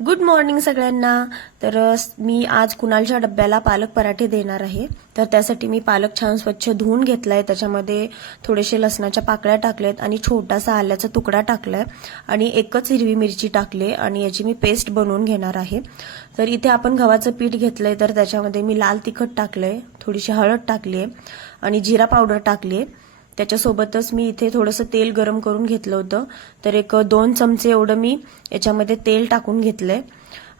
Good morning सगळ्यांना. तर मी आज कुणालच्या डब्याला पालक पराठे देणार आहे. तर त्यासाठी मी पालक छान स्वच्छ धुवून घेतलाय. त्याच्यामध्ये थोडेसे लसणाच्या पाकळ्या टाकल्यात आणि छोटासा आल्याचा तुकडा टाकलाय आणि एकच हिरवी मिरची टाकली आणि याची मी पेस्ट बनवून घेणार आहे. तर इथे आपण गव्हाचं पीठ घेतलंय तर त्याच्यामध्ये मी लाल तिखट टाकलंय थोडीशी हळद टाकली आहे आणि जिरा पावडर टाकली आहे त्याच्यासोबतच मी इथे थोडंसं तेल गरम करून घेतलं होतं. तर एक दोन चमचे एवढं मी याच्यामध्ये तेल टाकून घेतलंय.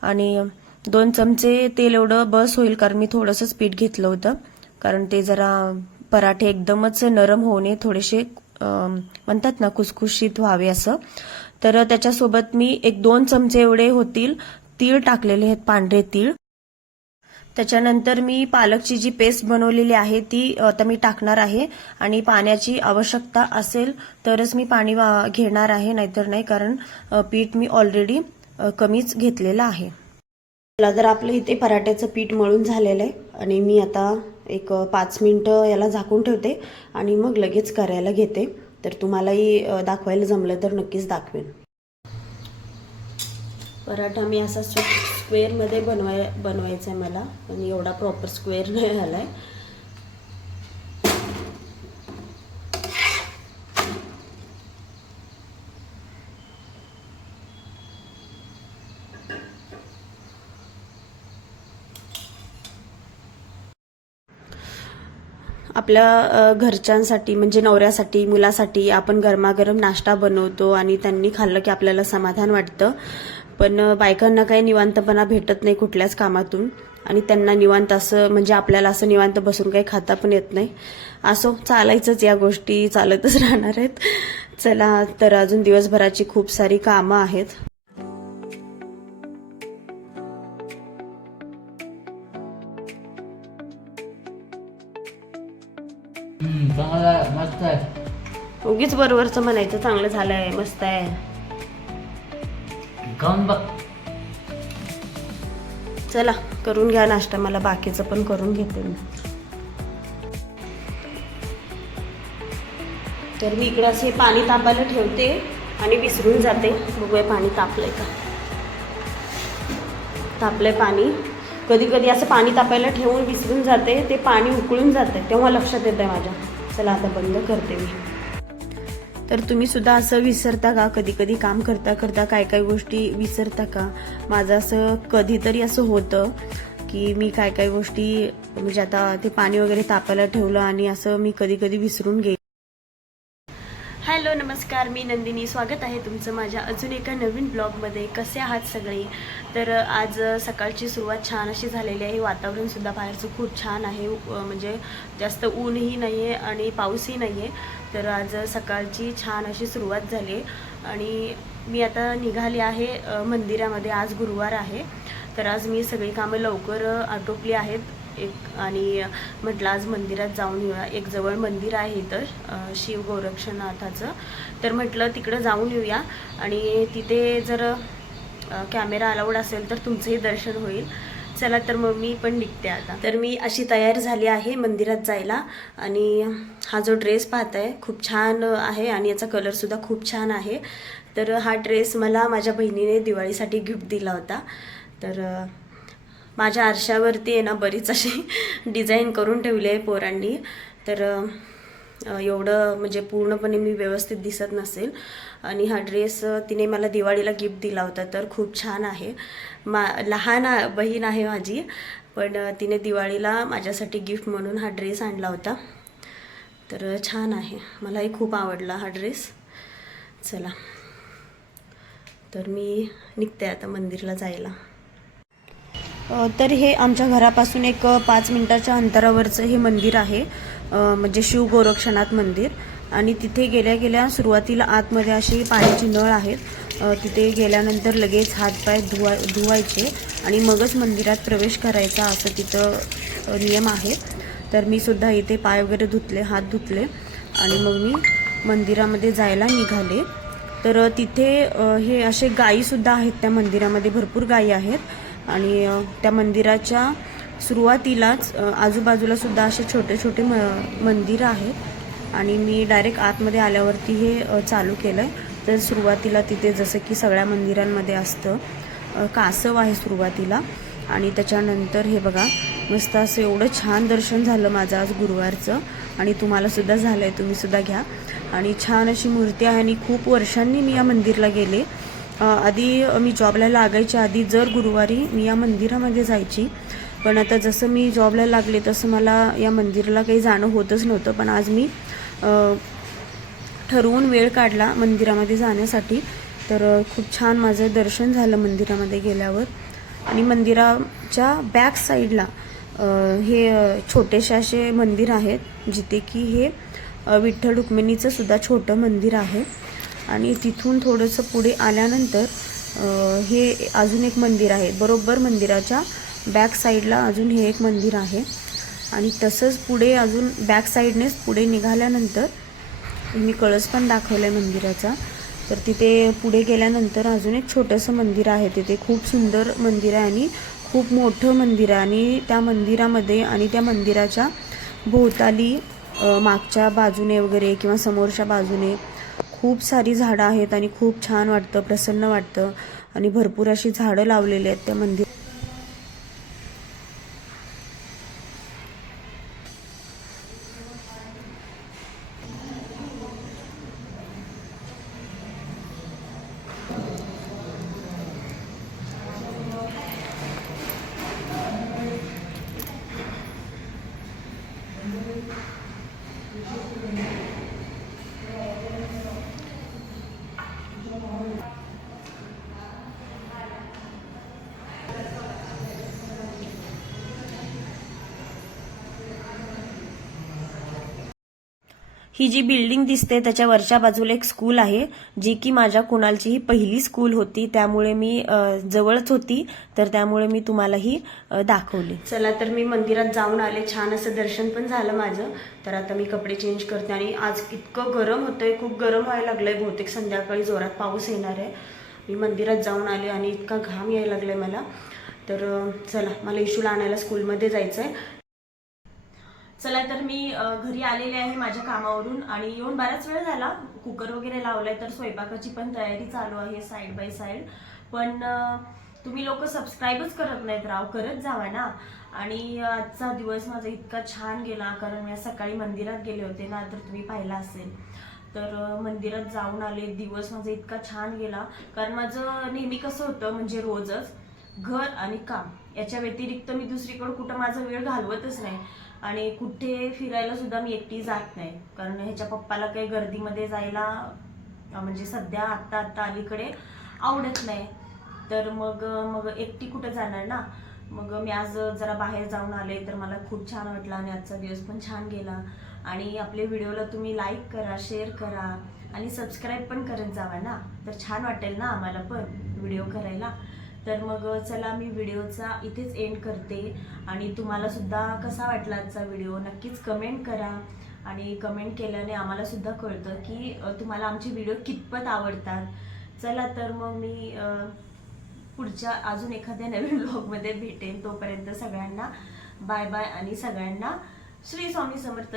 आणि दोन चमचे तेल एवढं बस होईल कारण मी थोडंसंच पीठ घेतलं होतं. कारण ते जरा पराठे एकदमच नरम होणे थोडेसे म्हणतात ना कुसकुशीत व्हावे असं. तर त्याच्यासोबत मी एक दोन चमचे एवढे होतील तीळ टाकलेले आहेत पांढरे तीळ. त्याच्यानंतर मी पालकची जी पेस्ट बनवलेली आहे ती आता मी टाकणार आहे. आणि पाण्याची आवश्यकता असेल तरच मी पाणी वा- घेणार आहे नाहीतर नाही कारण पीठ मी ऑलरेडी कमीच घेतलेलं आहे. चला तर आपलं इथे पराठ्याचं पीठ मळून झालेलं आहे आणि मी आता एक पाच मिनटं याला झाकून ठेवते आणि मग लगेच करायला घेते. तर तुम्हालाही दाखवायला जमलं तर नक्कीच दाखवेन. पराठा मी असा स्क्वेअरमध्ये बनवाय बनवायचं आहे मला. पण एवढा प्रॉपर स्क्वेअर नाही आलाय आपल्या घरच्यांसाठी म्हणजे नवऱ्यासाठी मुलासाठी आपण गरमागरम नाश्ता बनवतो आणि त्यांनी खाल्लं की आपल्याला समाधान वाटतं. पण बायकांना काही निवांतपणा भेटत नाही कुठल्याच कामातून. आणि त्यांना निवांत असं म्हणजे आपल्याला असं निवांत बसून काही खाता पण येत नाही. असो चालायचंच या गोष्टी चालतच राहणार आहेत. चला तर अजून दिवसभराची खूप सारी कामं आहेत. हम्म, चांगला आहे मस्त आहे. उगीच बरोबरचं म्हणायचं चांगलं झालंय मस्त आहे. खाऊन बघ चला करून घ्या नाश्ता मला बाकीचं पण करून घेते मी. तर मी इकडे असे पाणी तापायला ठेवते आणि विसरून जाते. बघूया पाणी तापलंय का? तापलंय पाणी. कधी कधी असं पाणी तापायला ठेवून विसरून जाते ते पाणी उकळून जाते तेव्हा लक्षात येतं माझ्या. चला आता बंद करते मी. तर तुम्ही सुद्धा असं विसरता का? कधी कधी काम करता करता काय काय गोष्टी विसरता का? माझं असं कधीतरी असं होतं की मी काय काय गोष्टी म्हणजे आता ते पाणी वगैरे तापायला ठेवलं आणि असं मी कधी कधी विसरून गेले. हॅलो नमस्कार. मी नंदिनी. स्वागत आहे तुमचं माझ्या अजून एका नवीन ब्लॉगमध्ये. कसे आहात सगळे? तर आज सकाळची सुरुवात छान अशी झालेली आहे. वातावरणसुद्धा बाहेरचं खूप छान आहे. म्हणजे जास्त ऊनही नाही आहे आणि पाऊसही नाही आहे तर आज सकाळची छान अशी सुरुवात झाली आहे. आणि मी आता निघाले आहे मंदिरामध्ये. आज गुरुवार आहे. तर आज मी सगळी कामं लवकर आटोपली आहेत. एक आणि म्हटलं आज मंदिरात जाऊन येऊया. एक जवळ मंदिर आहे इथं शिव गोरक्षनाथाचं. तर म्हटलं तिकडं जाऊन येऊया आणि तिथे जर कॅमेरा अलाउड असेल तर तुमचंही दर्शन होईल. चला तर मग मी पण निघते आता. तर मी अशी तयार झाली आहे मंदिरात जायला आणि हा जो ड्रेस पाहताय खूप छान आहे आणि याचा कलरसुद्धा खूप छान आहे. तर हा ड्रेस मला माझ्या बहिणीने दिवाळीसाठी गिफ्ट दिला होता. तर माझ्या आरशावरती आहे ना बरीच अशी डिझाईन करून ठेवली आहे पोरांनी. तर एवढं म्हणजे पूर्णपणे मी व्यवस्थित दिसत नसेल. आणि हा ड्रेस तिने मला दिवाळीला गिफ्ट दिला होता तर खूप छान आहे. मा लहान बहीण आहे माझी पण तिने दिवाळीला माझ्यासाठी गिफ्ट म्हणून हा ड्रेस आणला होता. तर छान आहे. मलाही खूप आवडला हा ड्रेस. चला. तर मी निघते आता मंदिरला जायला. तर हे आमच्या घरापासून एक पाच मिनिटाच्या अंतरावरचं हे मंदिर आहे. म्हणजे शिव गोरक्षनाथ मंदिर. आणि तिथे गेल्या गेल्या सुरुवातीला आतमध्ये अशी पाण्याची नळ आहेत. तिथे गेल्यानंतर लगेच हातपाय धुवा धुवायचे आणि मगच मंदिरात प्रवेश करायचा असं तिथं नियम आहे. तर मी सुद्धा इथे पाय वगैरे धुतले हात धुतले आणि मग मी मंदिरामध्ये जायला निघाले. तर तिथे हे असे गायीसुद्धा आहेत त्या मंदिरामध्ये भरपूर गायी आहेत. आणि त्या मंदिराच्या सुरुवातीलाच आजूबाजूला सुद्धा असे छोटे छोटे म मंदिरं आहेत आणि मी डायरेक्ट आतमध्ये आल्यावरती हे चालू केलं आहे तर सुरुवातीला तिथे जसं की सगळ्या मंदिरांमध्ये असतं कासव आहे सुरुवातीला. आणि त्याच्यानंतर हे बघा मस्त असं एवढं छान दर्शन झालं माझं आज गुरुवारचं. आणि तुम्हालासुद्धा झालं आहे तुम्ही सुद्धा घ्या. आणि छान अशी मूर्ती आहे आणि खूप वर्षांनी मी या मंदिरला गेले. आधी मी जॉबला लागायच्या आधी जर गुरुवारी मी या मंदिरामध्ये जायची. पण आता जसं मी जॉबला लागले तसं मला या मंदिराला काही जाणं होतच नव्हतं. पण आज मी ठरवून वेळ काढला मंदिरामध्ये जाण्यासाठी. तर खूप छान माझं दर्शन झालं मंदिरामध्ये गेल्यावर. आणि मंदिराच्या बॅक साईडला हे छोटेसे असे मंदिर आहेत. जिथे की हे विठ्ठल रुक्मिणीचं सुद्धा छोटं मंदिर आहे. आणि तिथून थोडंसं पुढे आल्यानंतर हे अजून एक मंदिर आहे. बरोबर मंदिराच्या बॅक साईडला अजून हे एक मंदिर आहे. आणि तसंच पुढे अजून बॅक साईडनेच पुढे निघाल्यानंतर मी कळस पण दाखवलं आहे मंदिराचा. तर तिथे पुढे गेल्यानंतर अजून एक छोटंसं मंदिर आहे. तिथे खूप सुंदर मंदिर आहे आणि खूप मोठं मंदिर आहे. आणि त्या मंदिरामध्ये आणि त्या मंदिराच्या भोवताली मागच्या बाजूने वगैरे किंवा समोरच्या बाजूने खूप सारी झाडं आहेत आणि खूप छान वाटतं प्रसन्न वाटतं. आणि भरपूर अशी झाडं लावलेली आहेत त्या मंदिर ही जी बिल्डिंग दिसते त्याच्या वरच्या बाजूला एक स्कूल आहे जी की माझ्या कुणालची ही पहिली स्कूल होती. त्यामुळे मी जवळच होती. तर त्यामुळे मी तुम्हाला ही दाखवली. चला तर मी मंदिरात जाऊन आले. छान असं दर्शन पण झालं माझं. तर आता मी कपडे चेंज करते आणि आज इतकं गरम होतंय. खूप गरम व्हायला लागलंय. बहुतेक संध्याकाळी जोरात पाऊस येणार आहे. मी मंदिरात जाऊन आले आणि इतका घाम यायला लागलाय मला. तर चला मला इशूला आणायला स्कूलमध्ये जायचं आहे चला तर मी घरी आलेले आहे माझ्या कामावरून आणि येऊन बराच वेळ झाला. कुकर वगैरे लावलाय तर स्वयंपाकाची पण तयारी चालू आहे साईड बाय साईड पण तुम्ही लोक सबस्क्राईबच करत नाहीत राव करत जावा ना. आणि आजचा दिवस माझा इतका छान गेला कारण मी सकाळी मंदिरात गेले होते ना तर तुम्ही पाहिला असेल. तर मंदिरात जाऊन आले दिवस माझा इतका छान गेला. कारण माझं नेहमी कसं होतं म्हणजे रोजच घर आणि काम. याच्या व्यतिरिक्त मी दुसरीकडे कुठं माझा वेळ घालवतच नाही. आणि कुठे फिरायला सुद्धा मी एकटी जात नाही. कारण ह्याच्या पप्पाला काही गर्दीमध्ये जायला म्हणजे सध्या आत्ता आत्ता अलीकडे आवडत नाही. तर मग मग एकटी कुठं जाणार ना? मग मी आज जरा बाहेर जाऊन आले तर मला खूप छान वाटलं आणि आजचा दिवस पण छान गेला. आणि आपल्या व्हिडिओला तुम्ही लाईक करा शेअर करा आणि सबस्क्राईब पण करत जावा ना? तर छान वाटेल ना आम्हाला पण व्हिडिओ करायला. तर मग चला मी व्हिडिओचा इथेच एंड करते. आणि तुम्हाला सुद्धा कसा वाटला आजचा व्हिडिओ नक्कीच कमेंट करा. आणि कमेंट केल्याने आम्हाला सुद्धा कळतं की तुम्हाला आमचे व्हिडिओ कितपत आवडतात. चला तर मग मी पुढच्या अजून एखाद्या नवीन ब्लॉगमध्ये भेटेन तोपर्यंत सगळ्यांना बाय बाय आणि सगळ्यांना श्री स्वामी समर्थ.